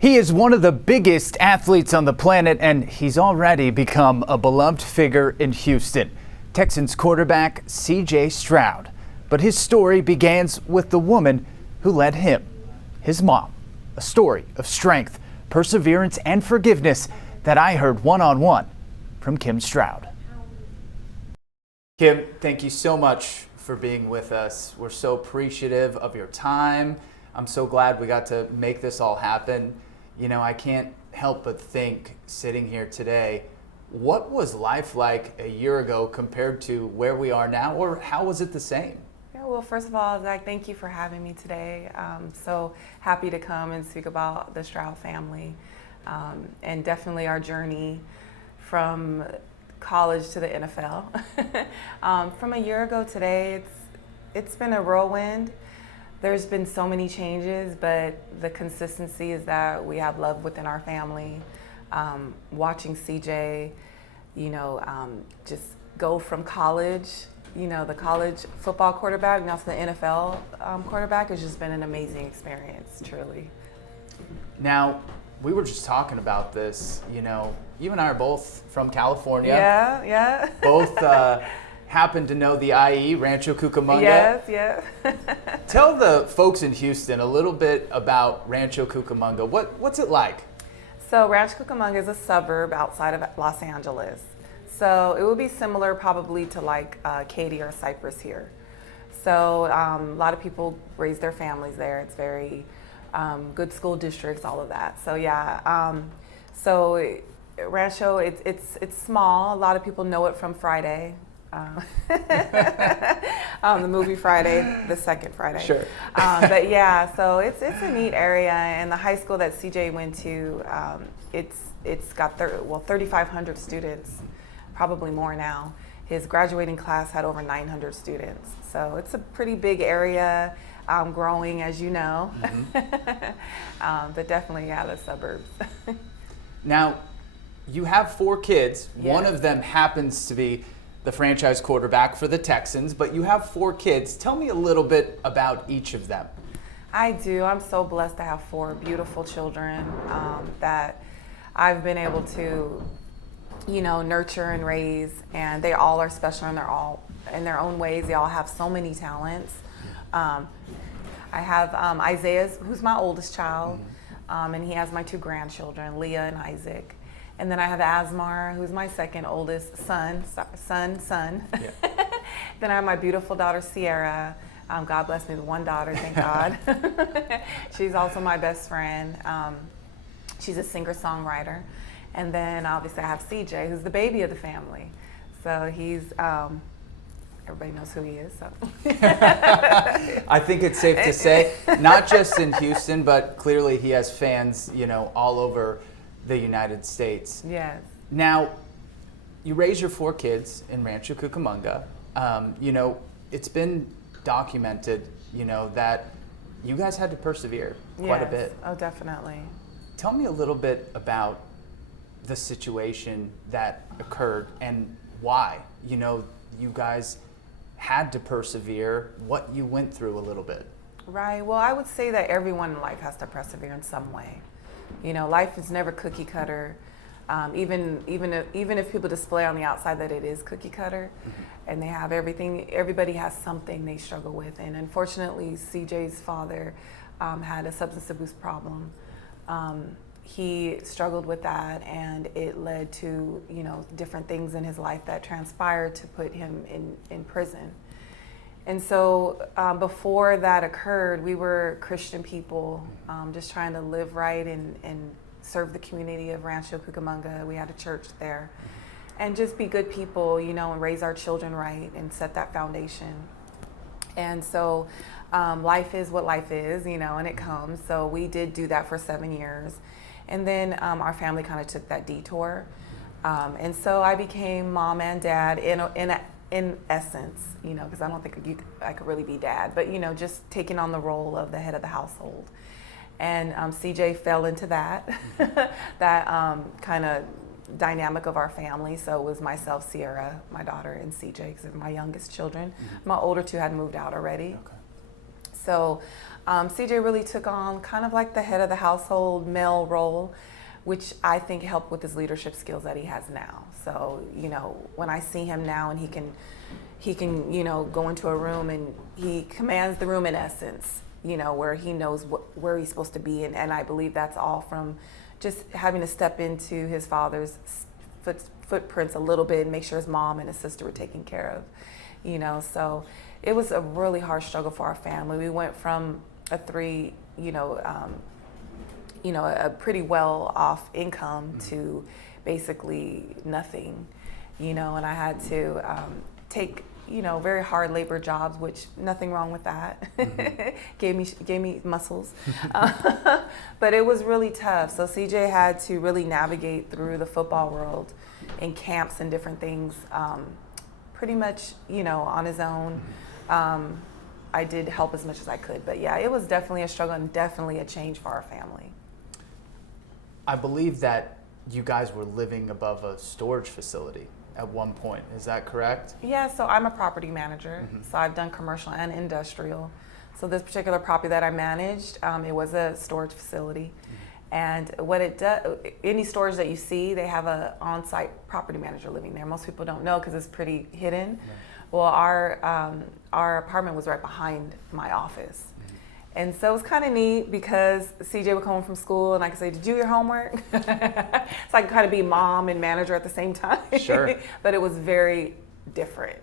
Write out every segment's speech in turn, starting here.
He is one of the biggest athletes on the planet, and he's already become a beloved figure in Houston. Texans quarterback C.J. Stroud. But his story begins with the woman who led him, his mom. A story of strength, perseverance, and forgiveness that I heard one-on-one from Kim Stroud. Kim, thank you so much for being with us. We're so appreciative of your time. I'm so glad we got to make this all happen. You know, I can't help but think, sitting here today, what was life like a year ago compared to where we are now, or how was it the same? Yeah, well, first of all, Zach, thank you for having me today. I'm so happy to come and speak about the Stroud family, and definitely our journey from college to the NFL. From a year ago today, it's been a whirlwind. There's been so many changes, but the consistency is that we have love within our family. Watching CJ, just go from college, the college football quarterback, now to the NFL quarterback, has just been an amazing experience, truly. Now, we were just talking about this, you and I are both from California. Yeah. Both happen to know the IE, Rancho Cucamonga. Yes. Tell the folks in Houston a little bit about Rancho Cucamonga. What's it like? So Rancho Cucamonga is a suburb outside of Los Angeles. So it would be similar probably to like Katy or Cypress here. So a lot of people raise their families there. It's very good school districts, all of that. So yeah, so Rancho, it's small. A lot of people know it from Friday. The movie Friday, the second Friday. Sure. But yeah, so it's a neat area, and the high school that CJ went to, it's got 3,500 students, probably more now. His graduating class had over 900 students, so it's a pretty big area, growing, as you know. Mm-hmm. But definitely, yeah, the suburbs. Now, you have 4 kids. Yes. One of them happens to be the franchise quarterback for the Texans, but you have 4 kids. Tell me a little bit about each of them. I do. I'm so blessed to have 4 beautiful children that I've been able to, nurture and raise, and they all are special, and they're all in their own ways. They all have so many talents. I have Isaiah, who's my oldest child, and he has my 2 grandchildren, Leah and Isaac. And then I have Asmar, who's my second oldest son. Yeah. Then I have my beautiful daughter, Sierra. God bless me with 1 daughter, thank God. She's also my best friend. She's a singer-songwriter. And then obviously I have CJ, who's the baby of the family. So he's, everybody knows who he is. So. I think it's safe to say, not just in Houston, but clearly he has fans, all over the United States. Yes. Now, you raise your 4 kids in Rancho Cucamonga. It's been documented, that you guys had to persevere quite a bit. Oh, definitely. Tell me a little bit about the situation that occurred and why, you guys had to persevere, what you went through a little bit. Right. Well, I would say that everyone in life has to persevere in some way. Life is never cookie cutter. Even if people display on the outside that it is cookie cutter, and they have everything, everybody has something they struggle with. And unfortunately, CJ's father had a substance abuse problem. He struggled with that, and it led to different things in his life that transpired to put him in prison. And so before that occurred, we were Christian people, just trying to live right and serve the community of Rancho Cucamonga. We had a church there. And just be good people, and raise our children right and set that foundation. And so life is what life is, and it comes. So we did do that for 7 years. And then our family kind of took that detour. And so I became mom and dad in essence, because I don't think I could really be dad, but just taking on the role of the head of the household. And CJ fell into that, that kind of dynamic of our family. So it was myself, Sierra, my daughter, and CJ, because they're my youngest children. Mm-hmm. My older 2 had moved out already. Okay. So CJ really took on kind of like the head of the household male role, which I think helped with his leadership skills that he has now. So, when I see him now and he can, go into a room and he commands the room in essence, where he knows where he's supposed to be. And I believe that's all from just having to step into his father's footprints a little bit and make sure his mom and his sister were taken care of, So it was a really hard struggle for our family. We went from a pretty well off income to basically nothing, and I had to take very hard labor jobs, which nothing wrong with that. gave me muscles, but it was really tough. So CJ had to really navigate through the football world in camps and different things, pretty much on his own. I did help as much as I could, but yeah, it was definitely a struggle and definitely a change for our family. I believe that you guys were living above a storage facility at one point. Is that correct? Yeah, so I'm a property manager. So I've done commercial and industrial. So this particular property that I managed, it was a storage facility. And what it does, any storage that you see, they have a on-site property manager living there. Most people don't know because it's pretty hidden. Right. Well, our apartment was right behind my office. And so it was kind of neat because CJ would come home from school and I could say, "Did you do your homework?" So I could kind of be mom and manager at the same time. Sure. But it was very different.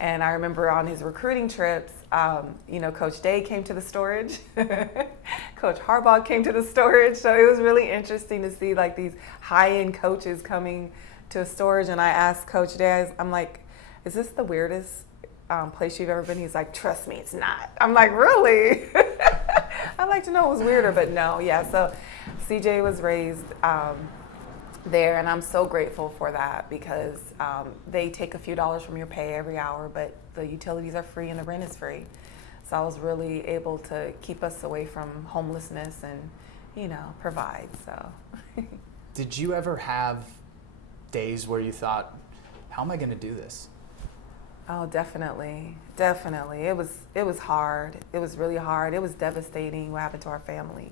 And I remember on his recruiting trips, Coach Day came to the storage. Coach Harbaugh came to the storage. So it was really interesting to see like these high-end coaches coming to a storage. And I asked Coach Day, I'm like, "Is this the weirdest place you've ever been?" He's like, "Trust me, it's not." I'm like, "Really?" I'd like to know it was weirder, but no. Yeah, so CJ was raised there, and I'm so grateful for that because they take a few dollars from your pay every hour, but the utilities are free and the rent is free. So I was really able to keep us away from homelessness and, provide. So. Did you ever have days where you thought, "How am I going to do this?" Oh, definitely. It was hard. It was really hard. It was devastating what happened to our family.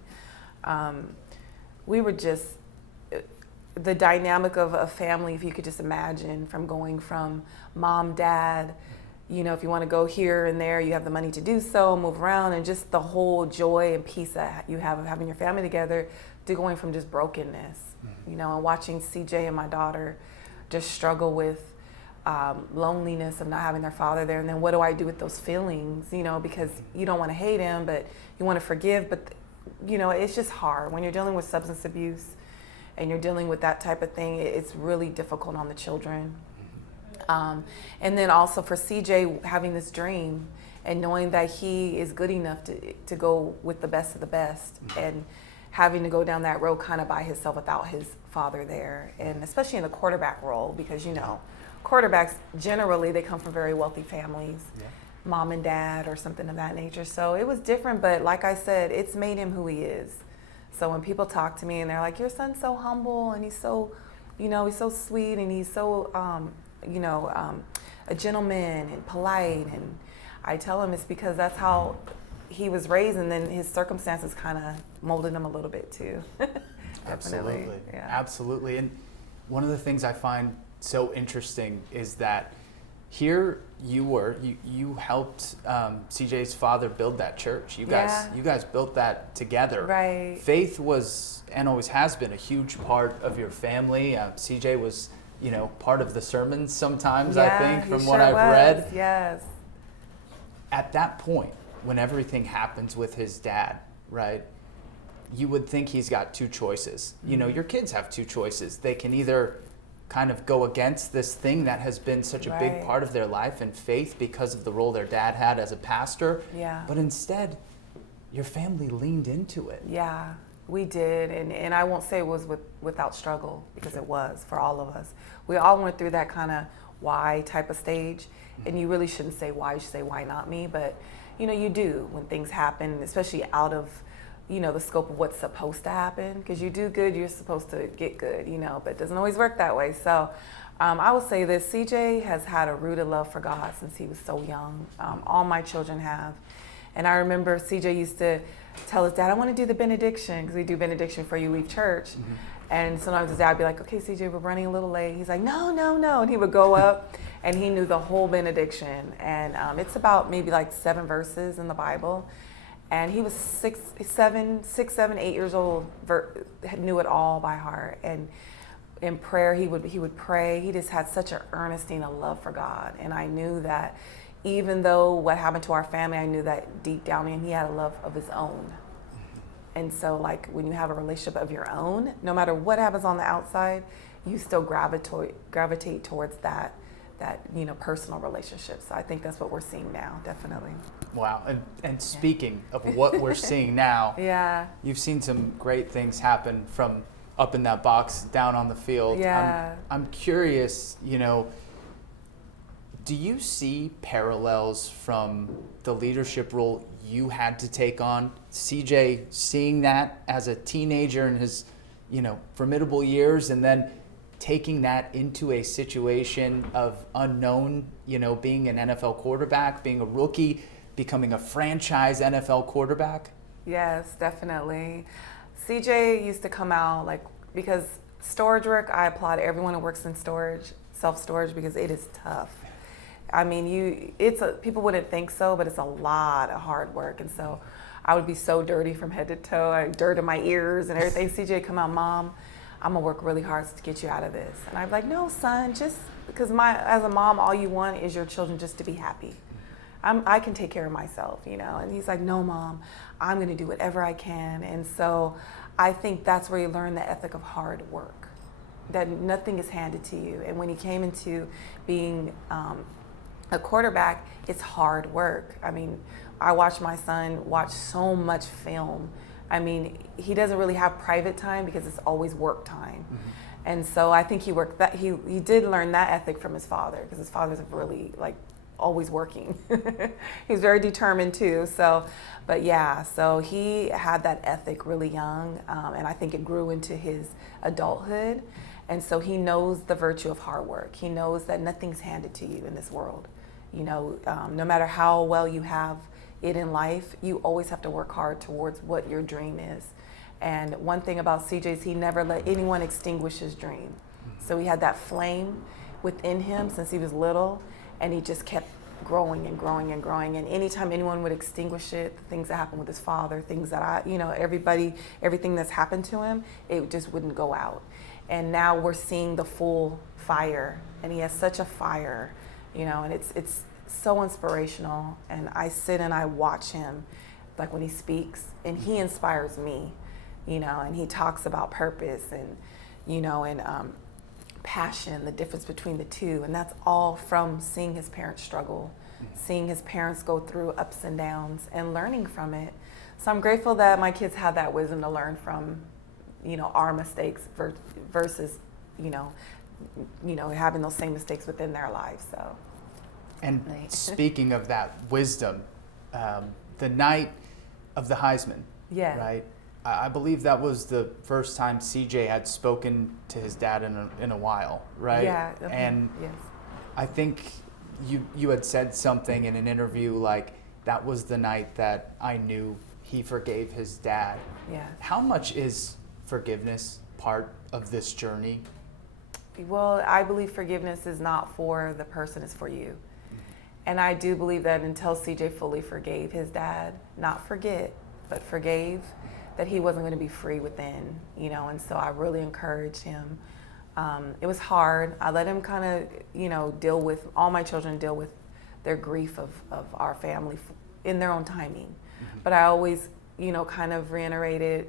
We were just, the dynamic of a family, if you could just imagine, from going from mom, dad, if you want to go here and there, you have the money to do so, move around, and just the whole joy and peace that you have of having your family together, to going from just brokenness, and watching CJ and my daughter just struggle with loneliness of not having their father there, and then what do I do with those feelings, because you don't want to hate him, but you want to forgive, but it's just hard when you're dealing with substance abuse and you're dealing with that type of thing. It's really difficult on the children. And then also for CJ having this dream and knowing that he is good enough to go with the best of the best, and having to go down that road kind of by himself without his father there, and especially in the quarterback role, because quarterbacks generally, they come from very wealthy families, mom and dad or something of that nature. So it was different, but like I said, it's made him who he is. So when people talk to me and they're like, "Your son's so humble and he's so, he's so sweet and he's so, a gentleman and polite," and I tell them it's because that's how he was raised, and then his circumstances kind of molded him a little bit too. Absolutely. Yeah. Absolutely. And one of the things I find so interesting is that here you helped CJ's father build that church. You guys built that together. Right. Faith was and always has been a huge part of your family. CJ was, part of the sermons sometimes, I think, from what I've read. Yes. At that point, when everything happens with his dad, right, you would think he's got two choices. Your kids have two choices. They can either kind of go against this thing that has been such a big part of their life and faith because of the role their dad had as a pastor. Yeah. But instead, your family leaned into it. Yeah, we did. And I won't say it was without struggle, because it was for all of us. We all went through that kind of why type of stage. And you really shouldn't say why, you should say why not me. But, you do when things happen, especially out of the scope of what's supposed to happen, because you do good, you're supposed to get good, but it doesn't always work that way. So I will say this, CJ has had a rooted love for God since he was so young. All my children have. And I remember CJ used to tell his dad, I want to do the benediction, because we do benediction before you leave church. And sometimes his dad would be like, okay, CJ, we're running a little late. He's like, no, no, no. And he would go up and he knew the whole benediction. And it's about maybe like 7 verses in the Bible. And he was 6, 7, 8 years old, knew it all by heart. And in prayer, he would pray. He just had such an earnesty and a love for God. And I knew that even though what happened to our family, I knew that deep down in him, he had a love of his own. And so, like, when you have a relationship of your own, no matter what happens on the outside, you still gravitate towards that personal relationship. So I think that's what we're seeing now, definitely. Wow. And speaking of what we're seeing now, yeah, you've seen some great things happen from up in that box down on the field. Yeah. I'm curious, do you see parallels from the leadership role you had to take on? CJ seeing that as a teenager in his, formidable years, and then taking that into a situation of unknown, being an NFL quarterback, being a rookie, becoming a franchise NFL quarterback? Yes, definitely. CJ used to come out, because storage work, I applaud everyone who works in storage, self-storage, because it is tough. I mean, people wouldn't think so, but it's a lot of hard work. And so I would be so dirty from head to toe. I had dirt in my ears and everything. CJ come out, Mom, I'm gonna work really hard to get you out of this. And I'd be like, no, son, just because as a mom, all you want is your children just to be happy. I can take care of myself, And he's like, no, Mom, I'm gonna do whatever I can. And so I think that's where you learn the ethic of hard work, that nothing is handed to you. And when he came into being a quarterback, it's hard work. I mean, I watch my son watch so much film. I mean, he doesn't really have private time because it's always work time. And so I think he did learn that ethic from his father, because his father's really always working. He's very determined too. So he had that ethic really young, and I think it grew into his adulthood. And so he knows the virtue of hard work. He knows that nothing's handed to you in this world. No matter how well you have it in life, you always have to work hard towards what your dream is. And one thing about CJ is he never let anyone extinguish his dream. So he had that flame within him since he was little, and he just kept growing and growing and growing. And anytime anyone would extinguish it, the things that happened with his father, things that everything that's happened to him, it just wouldn't go out. And now we're seeing the full fire, and he has such a fire, and it's so inspirational. And I sit and I watch him, when he speaks, and he inspires me, and he talks about purpose and, passion, the difference between the two. And that's all from seeing his parents struggle, seeing his parents go through ups and downs and learning from it. So I'm grateful that my kids have that wisdom to learn from, our mistakes versus, having those same mistakes within their lives. So. And speaking of that wisdom, the night of the Heisman, yeah, right? I believe that was the first time CJ had spoken to his dad in a while, right? Yeah. And yes. I think you had said something in an interview like, that was the night that I knew he forgave his dad. Yeah. How much is forgiveness part of this journey? Well, I believe forgiveness is not for the person, it's for you. And I do believe that until CJ fully forgave his dad, not forget, but forgave, that he wasn't going to be free within, and so I really encouraged him. It was hard. I let him kind of, all my children deal with their grief of our family in their own timing. But I always, kind of reiterated,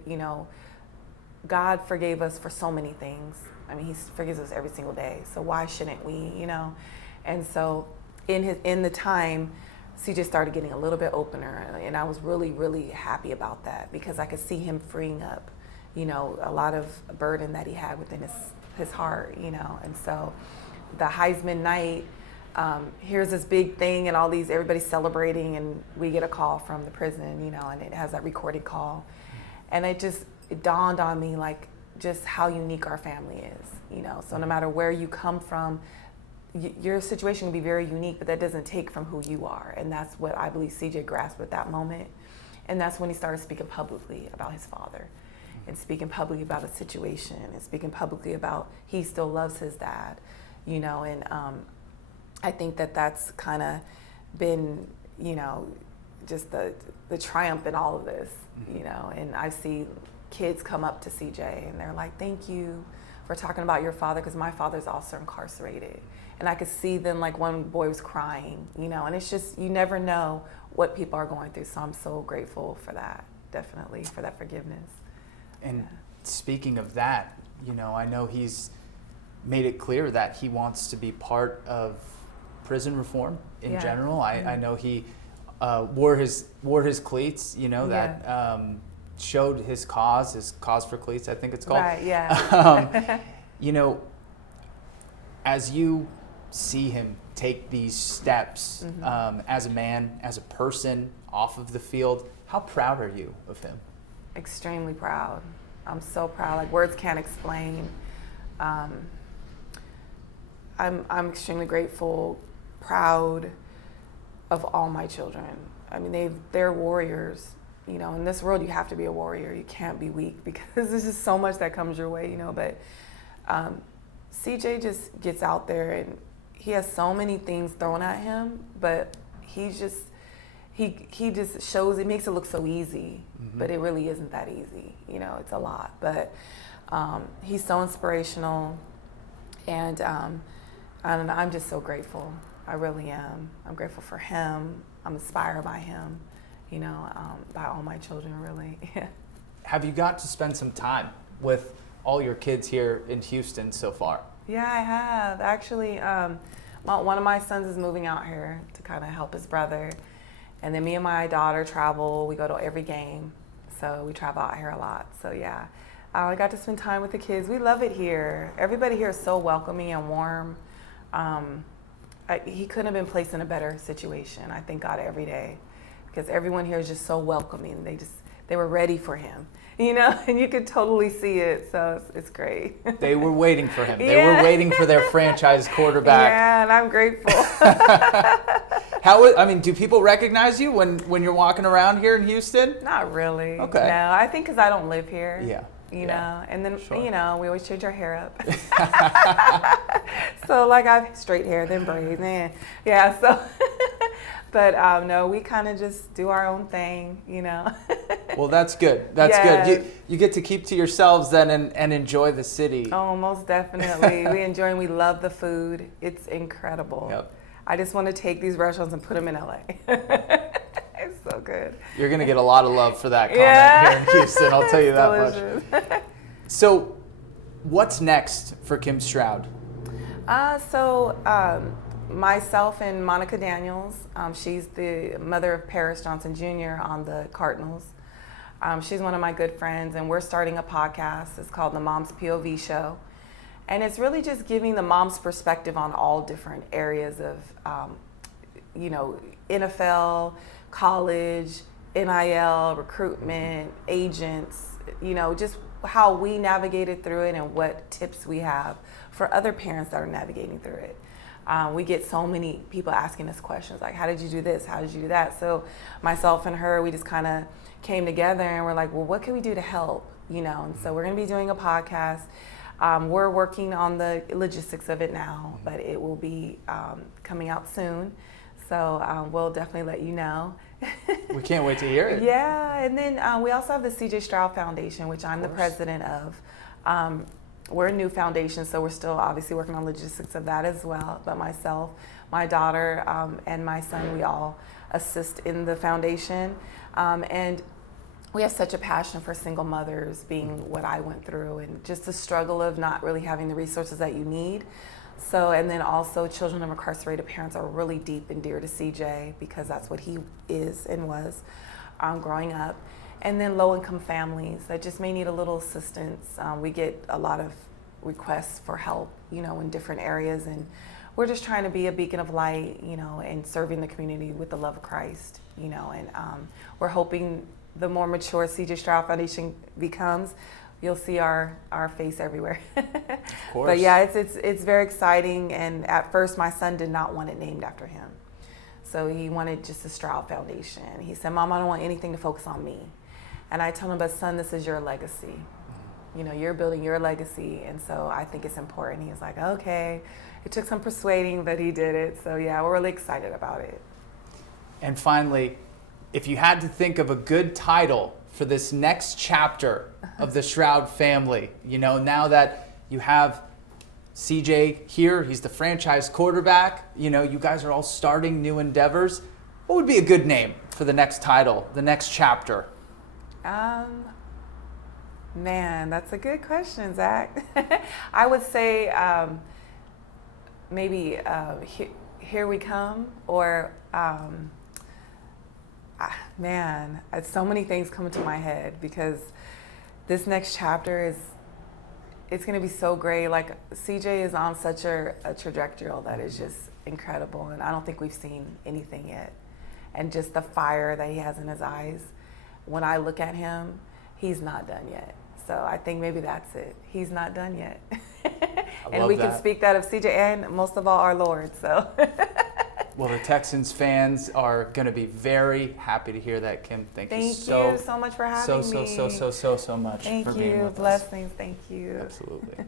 God forgave us for so many things. I mean, he forgives us every single day. So why shouldn't we, And so in the time, CJ started getting a little bit opener, and I was really, really happy about that, because I could see him freeing up, a lot of burden that he had within his heart, And so the Heisman night, here's this big thing and everybody's celebrating, and we get a call from the prison, and it has that recorded call. And it dawned on me just how unique our family is, So no matter where you come from, your situation can be very unique, but that doesn't take from who you are. And that's what I believe CJ grasped at that moment. And that's when he started speaking publicly about his father, and speaking publicly about a situation, and speaking publicly about he still loves his dad, you know. And I think that that's kind of been, you know, just the triumph in all of this, you know. And I see kids come up to CJ and they're like, thank you for talking about your father, because my father's also incarcerated. And I could see them, like one boy was crying, you know. And it's just, you never know what people are going through. So I'm so grateful for that, definitely, for that forgiveness. And speaking of that, you know, I know he's made it clear that he wants to be part of prison reform in general. I know he wore his cleats, you know, that showed his cause for cleats, I think it's called. Right, yeah. You know, as you see him take these steps as a man, as a person off of the field, how proud are you of him? Extremely proud. I'm so proud. Like, words can't explain. I'm extremely grateful, proud of all my children. I mean, they're warriors. You know, in this world, you have to be a warrior. You can't be weak, because there's just so much that comes your way, you know. But CJ just gets out there, and he has so many things thrown at him, but he just shows, it makes it look so easy, but it really isn't that easy. You know, it's a lot. But he's so inspirational, and I'm just so grateful. I really am. I'm grateful for him. I'm inspired by him, you know, by all my children, really. Have you got to spend some time with all your kids here in Houston so far? Yeah, I have. Actually, one of my sons is moving out here to kind of help his brother. And then me and my daughter travel. We go to every game. So we travel out here a lot. So yeah, I got to spend time with the kids. We love it here. Everybody here is so welcoming and warm. He couldn't have been placed in a better situation. I thank God every day, because everyone here is just so welcoming. They were ready for him, you know, and you could totally see it. So it's great. They were waiting for him. They were waiting for their franchise quarterback. Yeah, and I'm grateful. Do people recognize you when you're walking around here in Houston? Not really. Okay. No, I think because I don't live here. Yeah. You know, and then, sure. you know, we always change our hair up. So, like, I have straight hair, then braids, yeah, so. But, no, we kind of just do our own thing, you know. Well, that's good. That's good. You get to keep to yourselves then and enjoy the city. Oh, most definitely. We enjoy and we love the food. It's incredible. Yep. I just want to take these restaurants and put them in LA. It's so good. You're going to get a lot of love for that comment here in Houston, I'll tell you that delicious. much. So, what's next for Kim Stroud? Myself and Monica Daniels, she's the mother of Paris Johnson Jr. on the Cardinals. She's one of my good friends, and we're starting a podcast. It's called the Mom's POV Show. And it's really just giving the mom's perspective on all different areas of, you know, NFL, college, NIL, recruitment, agents, you know, just how we navigated through it and what tips we have for other parents that are navigating through it. We get so many people asking us questions like, how did you do this? How did you do that? So myself and her, we just kind of came together and we're like, well, what can we do to help? You know, and so we're going to be doing a podcast. We're working on the logistics of it now, but it will be coming out soon. So we'll definitely let you know. We can't wait to hear it. Yeah, and then we also have the CJ Stroud Foundation, which I'm the president of. We're a new foundation, so we're still obviously working on logistics of that as well. But myself, my daughter, and my son, we all assist in the foundation. And we have such a passion for single mothers, being what I went through, and just the struggle of not really having the resources that you need. So, and then also children of incarcerated parents are really deep and dear to CJ, because that's what he is and was growing up. And then low-income families that just may need a little assistance. We get a lot of requests for help, you know, in different areas, and we're just trying to be a beacon of light, you know, and serving the community with the love of Christ, you know. And we're hoping the more mature CJ Stroud Foundation becomes, you'll see our face everywhere. Of course. But yeah, it's very exciting. And at first, my son did not want it named after him. So he wanted just the Stroud Foundation. He said, Mom, I don't want anything to focus on me. And I told him, but son, this is your legacy. You know, you're building your legacy. And so I think it's important. He was like, okay. It took some persuading, but he did it. So yeah, we're really excited about it. And finally, if you had to think of a good title for this next chapter of the Stroud family, you know, now that you have CJ here, he's the franchise quarterback, you know, you guys are all starting new endeavors. What would be a good name for the next title, the next chapter? Man, that's a good question, Zach. I would say maybe Here We Come, or man, so many things come to my head because this next chapter it's going to be so great. Like, CJ is on such a trajectory that is just incredible, and I don't think we've seen anything yet. And just the fire that he has in his eyes, when I look at him, he's not done yet. So I think maybe that's it. He's not done yet. And we can speak that of CJ and most of all our Lord. So. Well, the Texans fans are going to be very happy to hear that, Kim. Thank you so much for having me. So much Thank for being you. with us. Blessings. Thank you. Absolutely.